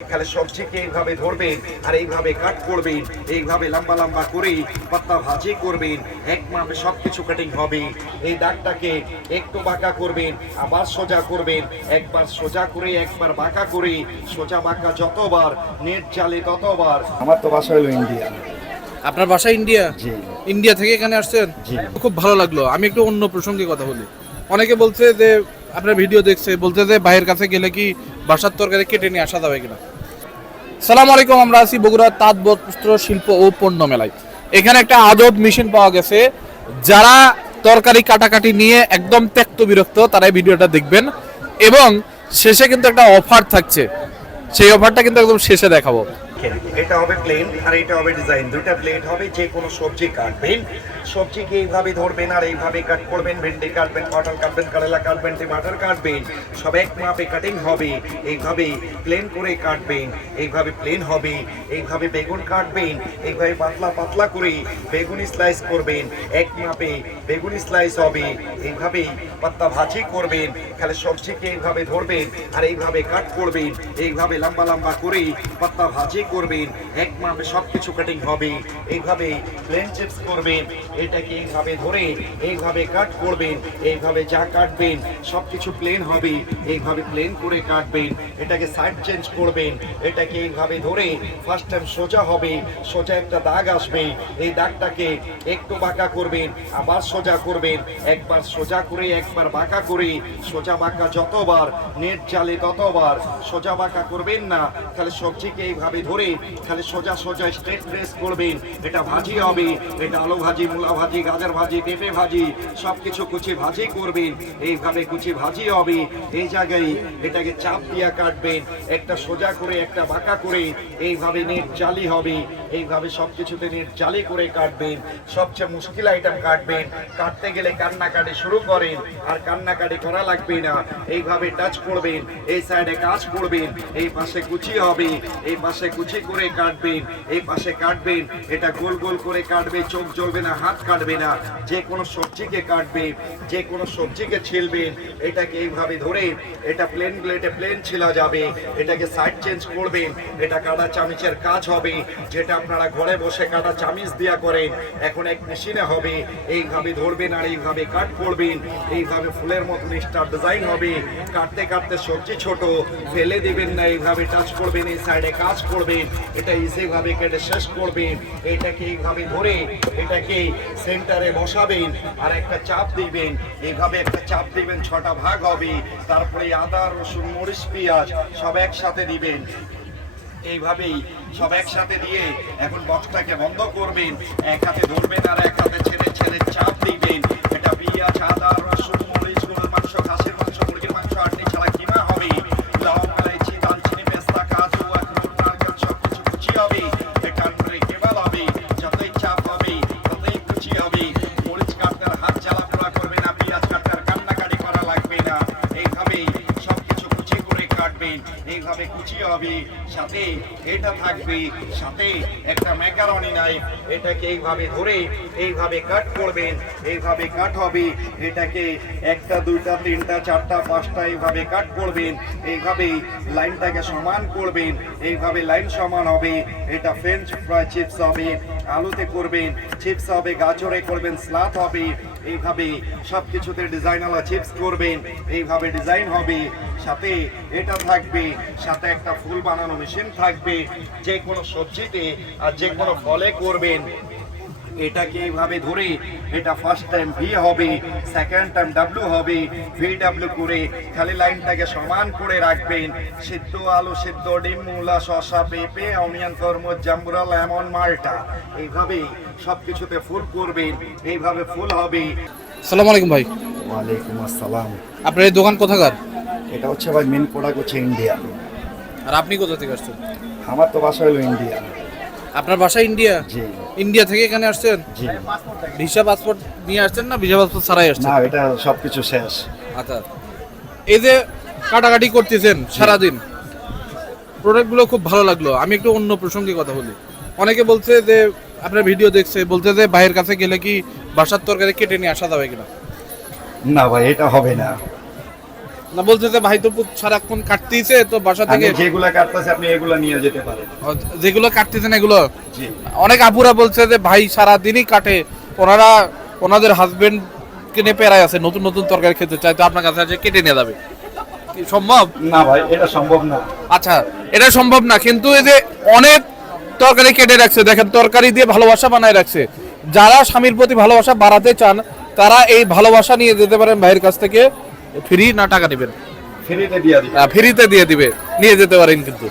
খালি সবজিকে এইভাবে ধরবেন আর এইভাবে কাট করবেন এইভাবে লম্বা লম্বা করে পাত্তা ভাজি করবেন এক মাপে সব কিছু কাটিং হবে। এই দাগটাকে একটু বাঁকা করবেন আবার সোজা করবেন একবার সোজা করে একবার বাঁকা করে সোজা বাঁকা যতবার নেট চালে ততবার। আমার তো বাসা হলো ইন্ডিয়া। আপনার বাসা ইন্ডিয়া? জি। ইন্ডিয়া থেকে এখানে আসছেন? জি। খুব ভালো লাগল। আমি একটু অন্য প্রসঙ্গে কথা বলি। অনেকে বলছে যে আপনার ভিডিও দেখছে বলছে যে ভাইয়ের কাছে গেলে কি বাসার তরকারি কেটে নিয়ে আসা যাবে কিনা? সালাম আলাইকুম, আমরা আছি বগুড়ার তাঁত বস্ত্র শিল্প ও পণ্য মেলায়। এখানে একটা আদব মেশিন পাওয়া গেছে। যারা তরকারি কাটাকাটি নিয়ে একদম ত্যক্ত বিরক্ত তারাই ভিডিওটা দেখবেন। এবং শেষে কিন্তু একটা অফার থাকছে। সেই অফারটা কিন্তু একদম শেষে দেখাবো। এটা হবে প্লেন আর এটা হবে ডিজাইন দুটা প্লেট হবে, যে কোনো সবজি কাটবেন। সবজিকে এইভাবে ধরবেন আর এইভাবে কাট করবেন। ভেন্ডি কাটবেন, পটল কাটবেন, করেলা কাটবেন টমাটার কাটবেন। সব এক মাপে কাটিং হবে। এইভাবে প্লেন করে কাটবেন। এইভাবে প্লেন হবে। এইভাবে বেগুন কাটবেন। এইভাবে পাতলা পাতলা করে বেগুনি স্লাইস করবেন। এক মাপে বেগুনি স্লাইস হবে। এইভাবে পাত্তা ভাজি করবেন। খালি সবজিকে এইভাবে ধরবেন আর এইভাবে কাট করবেন। এইভাবে লম্বা লম্বা করে পাত্তা ভাজি করবেন এক মাপে সব কিছু কাটিং হবে। এইভাবে প্লেন চিপস করবেন, এটাকে এইভাবে ধরে এইভাবে কাট করবেন, এইভাবে যা কাটবেন সব কিছু প্লেন হবে। এইভাবে প্লেন করে কাটবেন, এটাকে সাইড চেঞ্জ করবেন, এটাকে এইভাবে ধরে ফার্স্ট টাইম সোজা হবে, সোজা একটা দাগ আসবে। এই দাগটাকে একটু বাঁকা করবেন, আবার সোজা করবেন, একবার সোজা করে, একবার বাঁকা করে, সোজা বাঁকা যতবার, নেট জালে ততবার, সোজা বাঁকা করবেন না, তাহলে সবজিকে এইভাবে ধরে খালি সোজা সোজা স্ট্রেট প্রেস করবেন। এটা ভাজি হবে, এটা আলু ভাজি, মূলা ভাজি, গাজর ভাজি, পেঁপে ভাজি সব কিছু কুচি ভাজি করবেন। এইভাবে কুচি ভাজি হবে। এই জায়গায় এটাকে চাপ দিয়া কাটবেন। একটা সোজা করে, একটা বাঁকা করে, এইভাবে নেট জালি হবে। এইভাবে সব কিছুতে নেট জালি করে কাটবেন। সবচেয়ে মুশকিল আইটেম কাটবেন। কাটতে গেলে কান্নাকাটি শুরু করেন, আর কান্নাকাটি করা লাগবে না। এইভাবে টাচ করবেন, এই সাইডে কাজ করবেন, এই পাশে কুচি হবে, এই পাশে কুচি করে কাটবেন, এই পাশে কাটবেন, এটা গোল গোল করে কাটবে, চোখ জ্বলবে না, হাত কাটবে না, যে কোনো সবজিকে কাটবে যে কোনো সবজিকে ছিলবেন, এটাকে এইভাবে ধরে, এটা প্লেন প্লেটে প্লেন ছিলা যাবে, এটাকে সাইড চেঞ্জ করবেন, এটা কাটা চামিচের কাজ হবে, যেটা আপনারা ঘরে বসে কাটা চামিচ দিয়া করেন, এখন এক মেশিনে হবে, এইভাবে ধরবেন আর এইভাবে কাট করবেন, এইভাবে ফুলের মতন স্টার ডিজাইন হবে, কাটতে কাটতে সবজি ছোট, ফেলে দিবেন না, এইভাবে টাচ করবেন, এই সাইডে কাজ করবেন এটা ইজি ভাবে কেটে শেষ করবেন, এটাকে এইভাবে ধরে, এটাকে সেন্টারে বসাবেন আর একটা চাপ দিবেন। এইভাবে একটা চাপ দিবেন, ছটা ভাগ হবে, তারপরে আদা, রসুন, মরিচ, পেঁয়াজ সব একসাথে দিবেন। এইভাবেই সব একসাথে দিয়ে এখন বক্সটাকে বন্ধ করবেন, এক হাতে ধরবেন আর এক হাতে ছেড়ে ছেড়ে চাপ দিবেন এটা পেঁয়াজ আদা রসুন মরিচ গরুর মাংস খাসির মাংস মুরগির মাংস আটনি ছাড়া কিমা হবে লাউ ইলাইচি দালচিনি পেস্তা কাজু আখরোট নারকেল সব কিছু কুচি হবে এখান করে কেবল হবে যতই চাপ হবে ততই কুচি হবে মরিচ কাটতে আর হাত জ্বালা পোড়া করবে না পেঁয়াজ কাটতে আর কান্নাকাটি করা লাগবে না এইভাবেই সব কিছু কুচি করে এইভাবে কুচি হবে, সাথে এটা থাকবে, সাথে একটা ম্যাকারনি নাই, এটাকে এইভাবে ধরে, এইভাবে কাট করবেন, এইভাবে কাট হবে, এটাকে একটা, দুইটা, তিনটা, চারটা, পাঁচটা এইভাবে কাট করবেন এইভাবেই লাইনটাকে সমান করবেন, এইভাবে লাইন সমান হবে, এটা ফ্রেঞ্চ ফ্রাই চিপস হবে, আলুতে করবেন চিপস হবে, গাজরে করবেন স্লাত হবে এইভাবে সব কিছুতে ডিজাইনওয়ালা চিপস করবেন, এইভাবে ডিজাইন হবে, সাথে এটা থাকবে, সাথে একটা ফুল বানানো মেশিন থাকবে যে কোনো সবজিতে আর যে কোনো ফলে করবেন। এটাকে এইভাবে ধরে এটা ফার্স্ট টাইম ভি হবে সেকেন্ড টাইম ডাব্লিউ হবে ভি ডাব্লিউ করে খালি লাইনটাকে সমান করে রাখবেন। সিদ্ধ আলু সিদ্ধ ডিম মূলা শসা পেঁপে অনিয়ন তরমুজ জাম্বুরা লেমন মালটা এইভাবেই সব কিছুতে ফুল করবেন এইভাবে ফুল হবে। সালাম আলাইকুম ভাই। ওয়ালাইকুম আসসালাম। আপনার এই দোকান কোথাকার? এটা হচ্ছে ভাই মেন প্রোডাক্ট হচ্ছে ইন্ডিয়া। আর আপনি কোথা থেকে আসছেন? আমার তো বাসা হলো ইন্ডিয়া। আপনার বাসা ইন্ডিয়া? জি। ইন্ডিয়া থেকে এখানে আসছেন? জি। ভিসা পাসপোর্ট নিয়ে আসছেন না ভিসা পাসপোর্ট ছাড়াই আসছেন? না এটা সব কিছু শেষ। আচ্ছা। এই যে কাটাকাটি করতেছেন সারাদিন প্রোডাক্টগুলো খুব ভালো লাগল। আমি একটু অন্য প্রসঙ্গে কথা বলি। অনেকে বলছে যে আপনার ভিডিও দেখছে বলছে যে ভাইয়ের কাছে গেলে কি বাসার তরকারি কেটে নিয়ে আসা যাবে কিনা? না ভাই এটা হবে না। না বলছে যে ভাই তো সারাক্ষণ কাটতেইছে তো বাসা থেকে যেগুলা কাটতেছে আপনি এগুলা নিয়ে যেতে পারেন। যেগুলো কাটতেছেন এগুলো? অনেক আপুরা বলছে যে ভাই সারা দিনই কাটে। ওনারা ওনাদের হাজবেন্ড কিনে পেরায় আছে নতুন নতুন তরকারি খেতে চায় তো আপনার কাছে আছে কেটে নিয়ে যাবে। সম্ভব? না ভাই এটা সম্ভব না। আচ্ছা এটা সম্ভব না কিন্তু এই যে অনেক তরকারি কেটে রাখছে দেখেন তরকারি দিয়ে ভালোবাসা বানায় রাখছে। যারা স্বামীর প্রতি ভালোবাসা বাড়াতে চান তারা এই ভালোবাসা নিয়ে যেতে পারেন ভাইয়ের কাছ থেকে। ফ্রি না টাকা দিবেন? ফ্রিতে দিয়ে দিবে ফ্রিতে দিয়ে দিবে। নিয়ে যেতে পারেন কিন্তু।